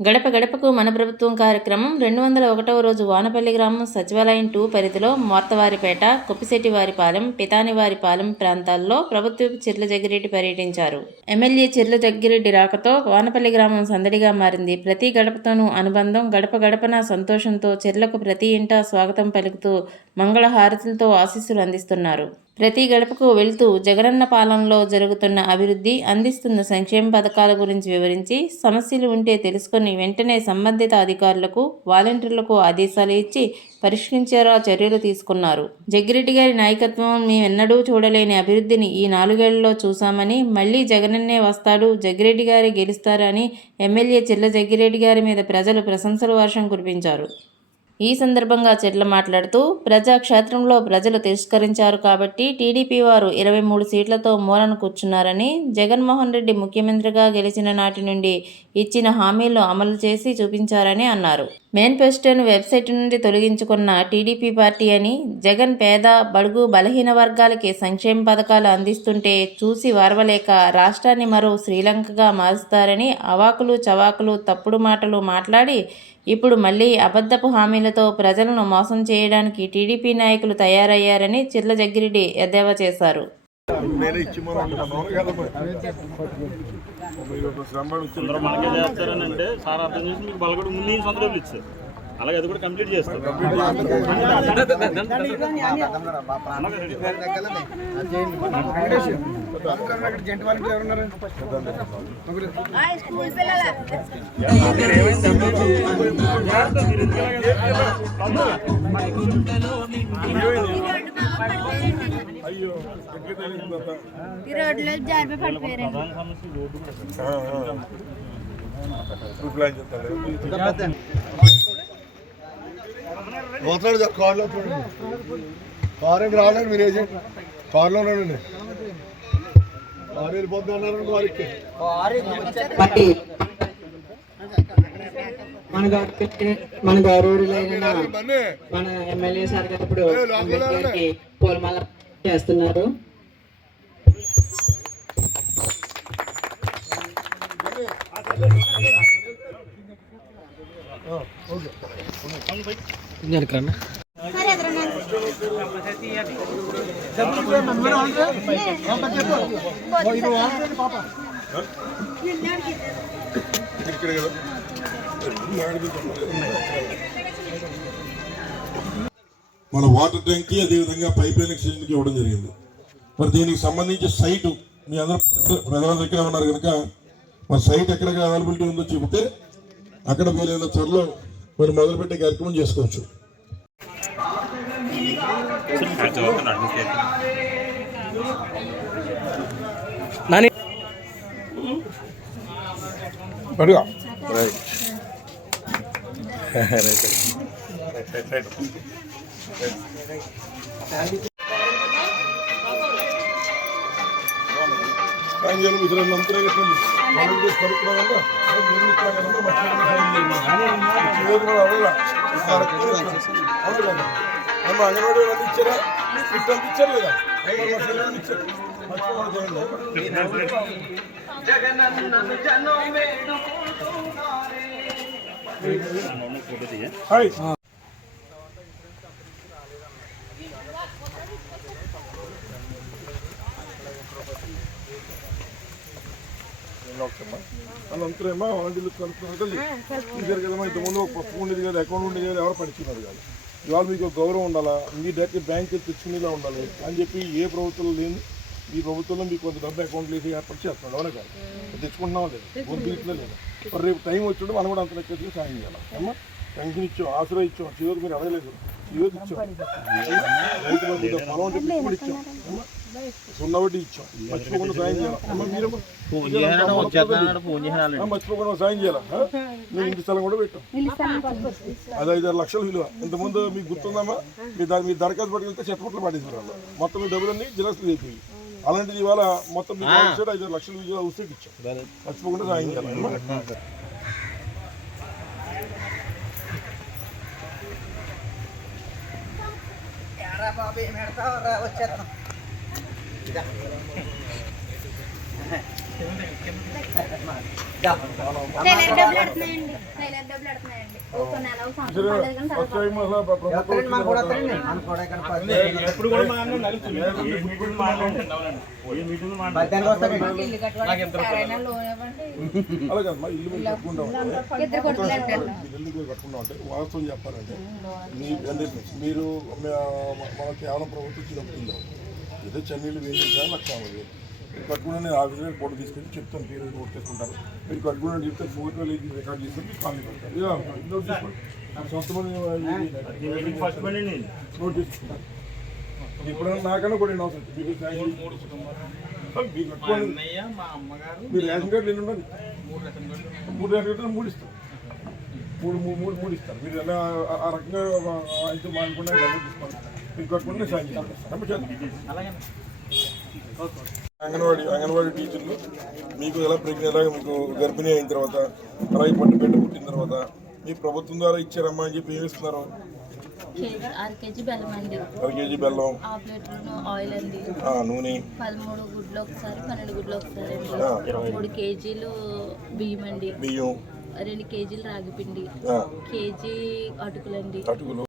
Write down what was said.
గడప గడపకు మన ప్రభుత్వం కార్యక్రమం రెండు వందల ఒకటవ రోజు వానపల్లి గ్రామం సచివాలయం టూ పరిధిలో మోర్తవారిపేట కొప్పిశెట్టివారిపాలెం పితానివారిపాలెం ప్రాంతాల్లో ప్రభుత్వ చిర్ల జగ్గిరెడ్డి పర్యటించారు. ఎమ్మెల్యే చిర్ల జగ్గిరెడ్డి రాకతో వానపల్లి గ్రామం సందడిగా మారింది. ప్రతి గడపతోనూ అనుబంధం గడప గడపన సంతోషంతో చిర్లకు ప్రతి ఇంటా స్వాగతం పలుకుతూ మంగళ హారతులతో ఆశీస్సులు అందిస్తున్నారు. ప్రతి గడపకు వెళ్తూ జగనన్న పాలనలో జరుగుతున్న అభివృద్ధి అందిస్తున్న సంక్షేమ పథకాల గురించి వివరించి సమస్యలు ఉంటే తెలుసుకొని వెంటనే సంబంధిత అధికారులకు వాలంటీర్లకు ఆదేశాలు ఇచ్చి పరిష్కరించేలా చర్యలు తీసుకున్నారు. జగ్గిరెడ్డి గారి నాయకత్వం మేమెన్నడూ చూడలేని అభివృద్ధిని ఈ నాలుగేళ్ళలో చూశామని మళ్ళీ జగనన్నే వస్తాడు జగ్గిరెడ్డి గారే గెలుస్తారని ఎమ్మెల్యే చిల్ల జగ్గిరెడ్డి గారి మీద ప్రజలు ప్రశంసల వర్షం కురిపించారు. ఈ సందర్భంగా చెట్ల మాట్లాడుతూ ప్రజాక్షేత్రంలో ప్రజలు తిరస్కరించారు కాబట్టి టీడీపీ వారు ఇరవై మూడు సీట్లతో మూలన కూర్చున్నారని జగన్మోహన్ రెడ్డి ముఖ్యమంత్రిగా గెలిచిన నాటి నుండి ఇచ్చిన హామీలు అమలు చేసి చూపించారని అన్నారు. మేనిఫెస్టోను వెబ్సైట్ నుండి తొలగించుకున్న టీడీపీ పార్టీ అని జగన్ పేద బడుగు బలహీన వర్గాలకి సంక్షేమ పథకాలు అందిస్తుంటే చూసి వారవలేక రాష్ట్రాన్ని మరో శ్రీలంకగా మారుస్తారని అవాకులు చవాకులు తప్పుడు మాటలు మాట్లాడి ఇప్పుడు మళ్ళీ అబద్ధపు హామీలతో ప్రజలను మోసం చేయడానికి టీడీపీ నాయకులు తయారయ్యారని చిర్ల జగ్గిరెడ్డి ఎద్దేవా చేశారు అలాగే అది కూడా కంప్లీట్ తెలియదు ఈ రోడ్లో జారిపై చేస్తాను పోతున్నాడు సార్ కార్లో చూడండి కారు ఏం రావడానికి మీరు ఏజెంట్ కార్లో కారు వెళ్ళిపోతుంది అన్నారు వారికి మన మన గౌరవులైన మన ఎమ్మెల్యే సార్ గారు ఇప్పుడు అంబేద్కర్కి పూలమాల చేస్తున్నారు. ఇక్కడ కదా. మన వాటర్ ట్యాంక్కి అదేవిధంగా పైప్ లైన్ ఎక్స్టెన్షన్కి ఇవ్వడం జరిగింది. మరి దీనికి సంబంధించి సైటు మీ అందరూ ప్రధాన దగ్గర ఉన్నారు కనుక మరి సైట్ ఎక్కడ అవైలబిలిటీ ఉందో చెబితే అక్కడ వీలైన త్వరలో మరి మొదలుపెట్టే కార్యక్రమం చేసుకోవచ్చు. అడుగా సాయం మిత్రులు నమ్ముతున్నా కట్టండి వాళ్ళు చేసి పడుకున్నాం కదా అవును కదా అమ్మ అంగన్వాడీ వాళ్ళు ఇచ్చారా కిట్ అంత ఇచ్చారు లేదా ఇచ్చారు మర్చిపోకూడదు ఫోటో తీయ హాయ్ అనంతరేమో వాలంటీర్లు కలుపుతున్నారు చూసారు కదమ్మా ఇంతకుముందు ఒక పప్పు ఉండేది కదా అకౌంట్ ఉండేది కాదు ఎవరు పడుతున్నారు కాదు ఇవాళ మీకు గౌరవం ఉండాలా మీ డైరెక్ట్ బ్యాంక్ తెచ్చుకునేలా ఉండాలి అని చెప్పి ఏ ప్రభుత్వం లేని ఈ ప్రభుత్వంలో మీకు కొంత డబ్బు అకౌంట్ వేసి ఏర్పాటు చేస్తున్నాడు. అవునా కాదు? తెచ్చుకుంటున్నావా లేదు? బీట్లో లేదు? రేపు టైం వచ్చినప్పుడు మనం కూడా అంత లెక్క సాయం చేయాలి? అమ్మా పెన్షన్ ఇచ్చాం ఆసరా ఇచ్చాం చివరికి మీరు అడగలేదు చివరికి ఇచ్చాం రైతు బంధు డబ్బు, పొలం పెట్టుబడి ఇచ్చాం సున్న వడ్డీ ఇచ్చాం మర్చిపోకుండా సాయం చేయాలి? అమ్మా మర్చిపోకుండా సాయం చేయాలా? నేను ఇంటి స్థలం కూడా పెట్టాం అది ఐదారు లక్షల విలువ. ఇంతకుముందు మీకు గుర్తుందమ్మా? మీ దాని మీ దరఖాస్తు పట్టుకెళ్తే చెట్టపట్లు పడేసారు వాళ్ళు మొత్తం మీ డబ్బులన్నీ జిరాక్స్లు అయిపోయి అలాంటిది ఇవాళ మొత్తం ఐదారు లక్షల విలువ ఉసిరికి ఇచ్చాం. మర్చిపోకుండా చేయాలి అమ్మా. వచ్చేస్తాం నెల డబ్బులు అలాగే ఇల్లు మీరు కట్టుకుంటా వాస్తవం చెప్పాలంటే మీరు మన కేవలం ప్రభుత్వం ఇచ్చినప్పుడు ఏదో చెన్నీళ్ళు వేలు లక్ష యాభై వేలు మీరు కట్టుకున్న నేను ఆఫీస్లో ఫోటో తీసుకెళ్ళి చెప్తాను పేరు నోట్ చేసుకుంటారు మీరు కట్టుకున్న చెప్తే ఫోటో లేచి రికార్డ్ చేసి మీకు కాల్ పెడతారు ఇలా నోట్ చేసుకోండి సొంత మంది ఈ మీటింగ్ ఫస్ట్ పని నేను. నోట్ చేసుకుంటారు ఇప్పుడు నాకన్నా కూడా ఎన్ని అవసరం. మీకు ఫ్యామిలీ మీకు కట్టుకోండి మీరు రేషన్ కార్డులు ఎన్ని ఉండాలి? మూడు రేషన్ కార్డులు. మూడు ఇస్తారు. మూడు మూడు మూడు మూడు ఇస్తారు. మీరు ఎలా ఆ- ఆ రకంగా అయితే మానుకున్నా డబ్బులు తీసుకోండి. మీకు కట్టుకుంటే సాయం చేస్తాను అంగన్వాడీ అంగన్వాడీ టీచర్లు మీకు ఎలా ప్రెగ్నెంట్ అలాగే మీకు గర్భిణీ అయిన తర్వాత అలాగే పట్టు బిడ్డ పుట్టిన తర్వాత మీ ప్రభుత్వం ద్వారా ఇచ్చారమ్మా అని చెప్పి ఏమి ఇస్తున్నారు కేజీ బెల్లం అండి. అర కేజీ బెల్లం. హాఫ్ లీటర్ ఆయిల్ అండి. ఆ, నూనె. పదమూడు గుడ్లు ఒకసారి పన్నెండు గుడ్లు ఒకసారి ఆ. అండి మూడు కేజీలు బియ్యం అండి. బియ్యం. రెండు కేజీలు రాగిపిండి ఆ, కేజీ అటుకులండి అటుకులు.